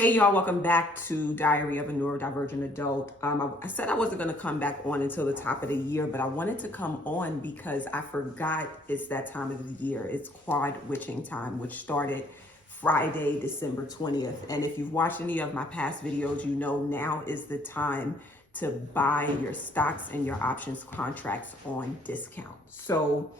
Hey y'all, welcome back to Diary of a Neurodivergent Adult. I said I wasn't going to come back on until the top of the year, but I wanted to come on because I forgot it's that time of the year. It's quad witching time, which started Friday, December 20th. And if you've watched any of my past videos, you know now is the time to buy your stocks and your options contracts on discount. So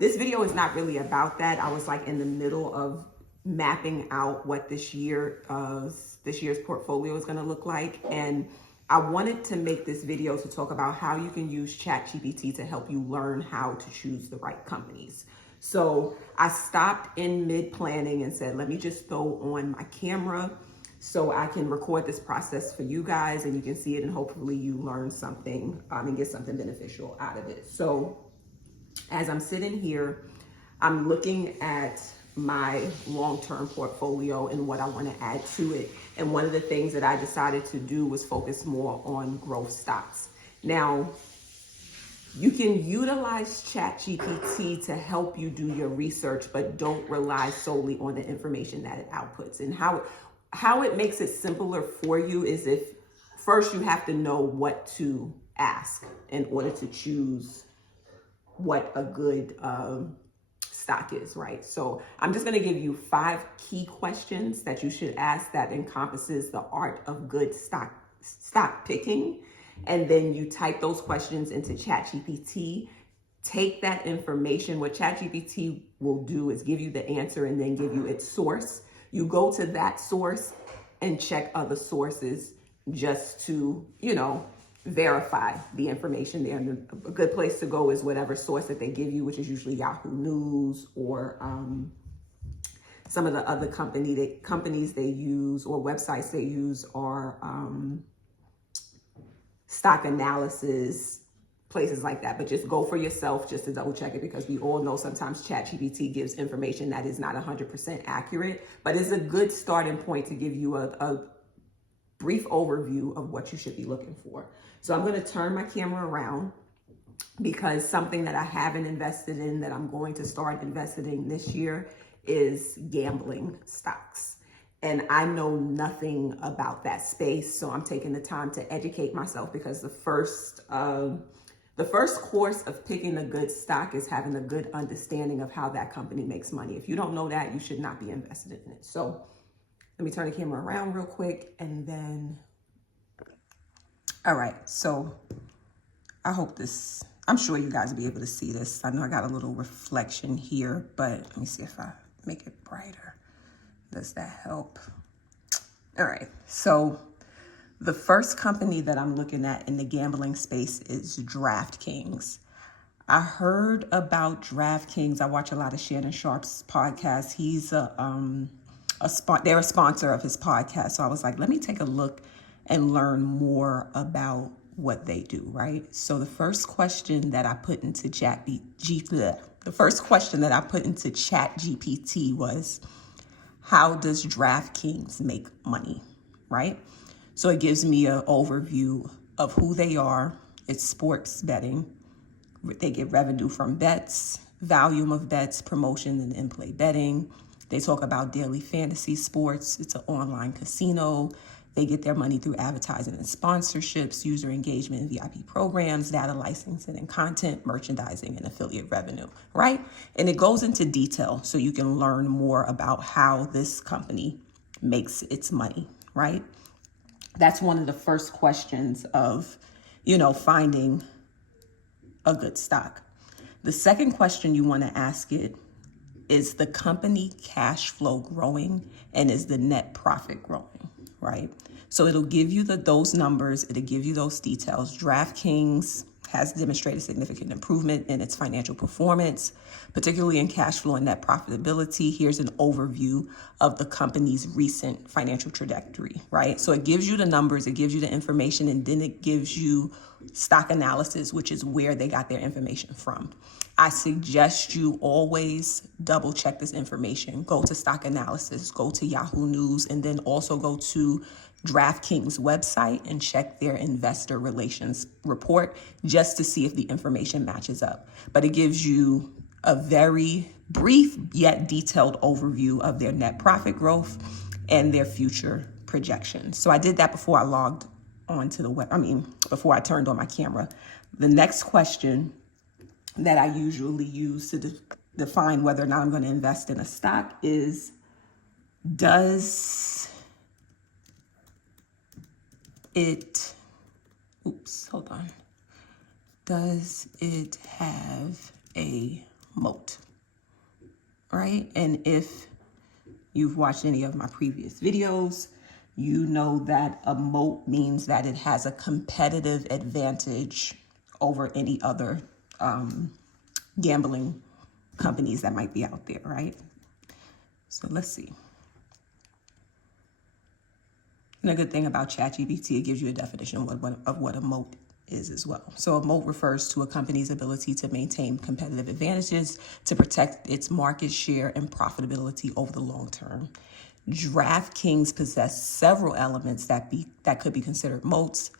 this video is not really about that. I was like in the middle of mapping out what this year's portfolio is going to look like, and I wanted to make this video to talk about how you can use ChatGPT to help you learn how to choose the right companies. So I stopped in mid planning and said, let me just throw on my camera so I can record this process for you guys and you can see it, and hopefully you learn something and get something beneficial out of it. So as I'm sitting here, I'm looking at my long-term portfolio and what I want to add to it. And one of the things that I decided to do was focus more on growth stocks. Now, you can utilize ChatGPT to help you do your research, but don't rely solely on the information that it outputs. And how it makes it simpler for you is if first you have to know what to ask in order to choose what a good stock is, right? So I'm just going to give you 5 key questions that you should ask that encompasses the art of good stock picking. And then you type those questions into ChatGPT. Take that information. What ChatGPT will do is give you the answer and then give you its source. You go to that source and check other sources just to, verify the information there. And a good place to go is whatever source that they give you, which is usually Yahoo News or some of the other companies they use or websites they use are stock analysis, places like that. But just go for yourself just to double check it, because we all know sometimes ChatGPT gives information that is not 100% accurate, but it's a good starting point to give you a brief overview of what you should be looking for. So I'm going to turn my camera around because something that I haven't invested in that I'm going to start investing in this year is gambling stocks. And I know nothing about that space, so I'm taking the time to educate myself, because the first course of picking a good stock is having a good understanding of how that company makes money. If you don't know that, you should not be invested in it. So let me turn the camera around real quick and then, all right. So I hope I'm sure you guys will be able to see this. I know I got a little reflection here, but let me see if I make it brighter. Does that help? All right. So the first company that I'm looking at in the gambling space is DraftKings. I heard about DraftKings. I watch a lot of Shannon Sharp's podcast. He's they're a sponsor of his podcast. So I was like, let me take a look and learn more about what they do, right? So the first question that I put into ChatGPT was, how does DraftKings make money, right? So it gives me an overview of who they are. It's sports betting. They get revenue from bets, volume of bets, promotion, and in-play betting. They talk about daily fantasy sports. It's an online casino. They get their money through advertising and sponsorships, user engagement and VIP programs, data licensing and content, merchandising and affiliate revenue, right? And it goes into detail so you can learn more about how this company makes its money, right? That's one of the first questions of, finding a good stock. The second question you want to ask it is the company cash flow growing, and is the net profit growing, right? So it'll give you those numbers. It'll give you those details. DraftKings has demonstrated significant improvement in its financial performance, particularly in cash flow and net profitability. Here's an overview of the company's recent financial trajectory, right? So it gives you the numbers, it gives you the information, and then it gives you stock analysis, which is where they got their information from. I suggest you always double check this information. Go to stock analysis, go to Yahoo News, and then also go to DraftKings website and check their investor relations report just to see if the information matches up. But it gives you a very brief yet detailed overview of their net profit growth and their future projections. So I did that before I logged on to the before I turned on my camera. The next question that I usually use to define whether or not I'm going to invest in a stock is, does it have a moat, right? And if you've watched any of my previous videos, you know that a moat means that it has a competitive advantage over any other gambling companies that might be out there, right? So let's see. And a good thing about ChatGPT, it gives you a definition of what a moat is as well. So a moat refers to a company's ability to maintain competitive advantages to protect its market share and profitability over the long term. DraftKings possess several elements that could be considered moats,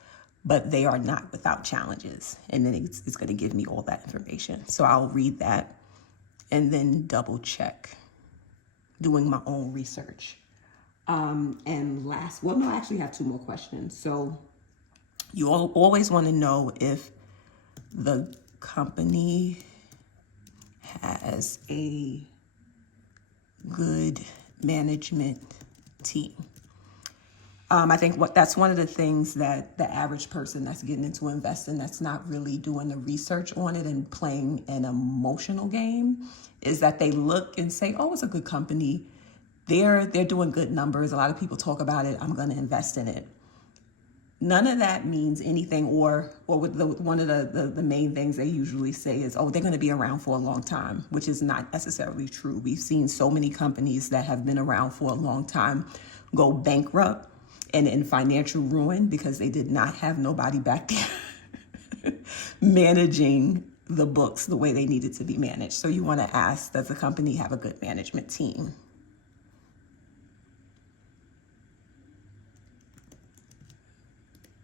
but they are not without challenges. And then it's going to give me all that information. So I'll read that and then double check, doing my own research. And I actually have two more questions. So you always want to know if the company has a good management team. I think that's one of the things that the average person that's getting into investing, that's not really doing the research on it and playing an emotional game, is that they look and say, oh, it's a good company. They're doing good numbers. A lot of people talk about it. I'm going to invest in it. None of that means anything, or one of the main things they usually say is, oh, they're going to be around for a long time, which is not necessarily true. We've seen so many companies that have been around for a long time go bankrupt and in financial ruin because they did not have nobody back there managing the books the way they needed to be managed. So you want to ask, does the company have a good management team?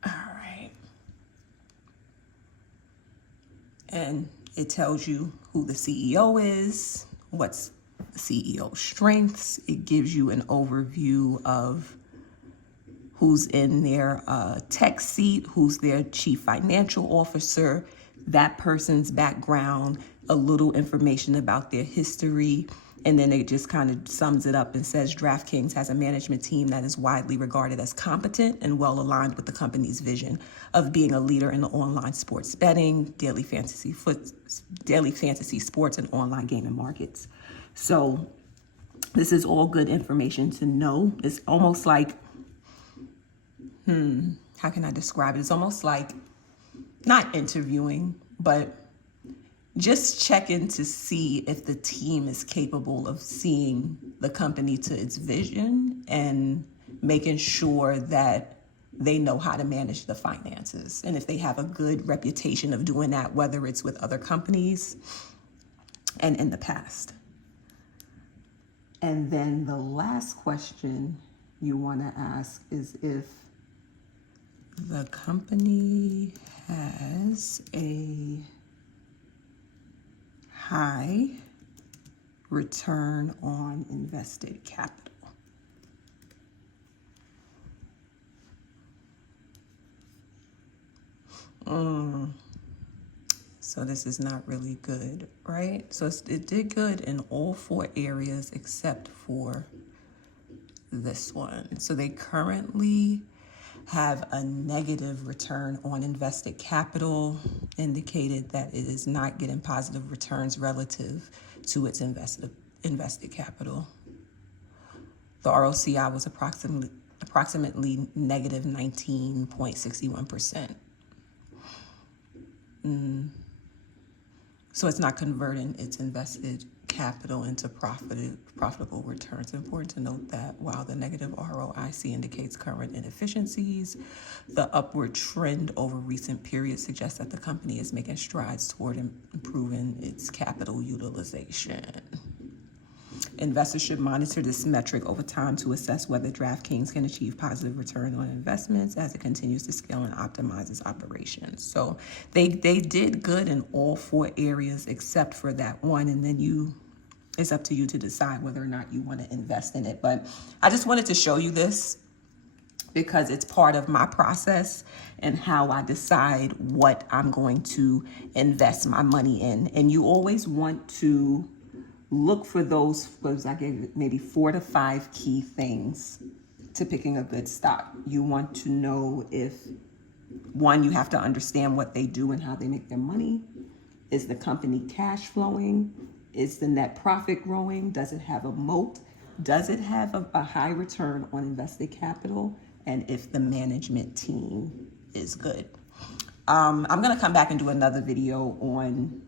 All right. And it tells you who the CEO is, what's the CEO's strengths. It gives you an overview of who's in their tech seat, who's their chief financial officer, that person's background, a little information about their history, and then it just kind of sums it up and says DraftKings has a management team that is widely regarded as competent and well aligned with the company's vision of being a leader in the online sports betting, daily fantasy sports, and online gaming markets. So this is all good information to know. It's almost like, how can I describe it? It's almost like not interviewing, but just checking to see if the team is capable of seeing the company to its vision and making sure that they know how to manage the finances. And if they have a good reputation of doing that, whether it's with other companies and in the past. And then the last question you want to ask is if the company has a high return on invested capital. So this is not really good, right? So it did good in all 4 areas except for this one. So they currently have a negative return on invested capital, indicated that it is not getting positive returns relative to its invested capital. The ROCI was approximately negative 19.61%. So it's not converting its invested capital into profitable returns. It's important to note that while the negative ROIC indicates current inefficiencies, the upward trend over recent periods suggests that the company is making strides toward improving its capital utilization. Investors should monitor this metric over time to assess whether DraftKings can achieve positive return on investments as it continues to scale and optimize its operations. So they did good in all 4 areas except for that one. And then you it's up to you to decide whether or not you want to invest in it. But I just wanted to show you this because it's part of my process and how I decide what I'm going to invest my money in. And you always want to look for those, I gave maybe 4 to 5 key things to picking a good stock. You want to know if, one, you have to understand what they do and how they make their money. Is the company cash flowing? Is the net profit growing? Does it have a moat? Does it have a high return on invested capital? And if the management team is good. I'm going to come back and do another video on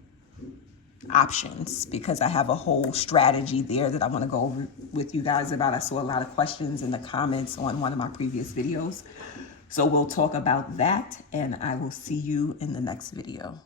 options because I have a whole strategy there that I want to go over with you guys about. I saw a lot of questions in the comments on one of my previous videos. So we'll talk about that, and I will see you in the next video.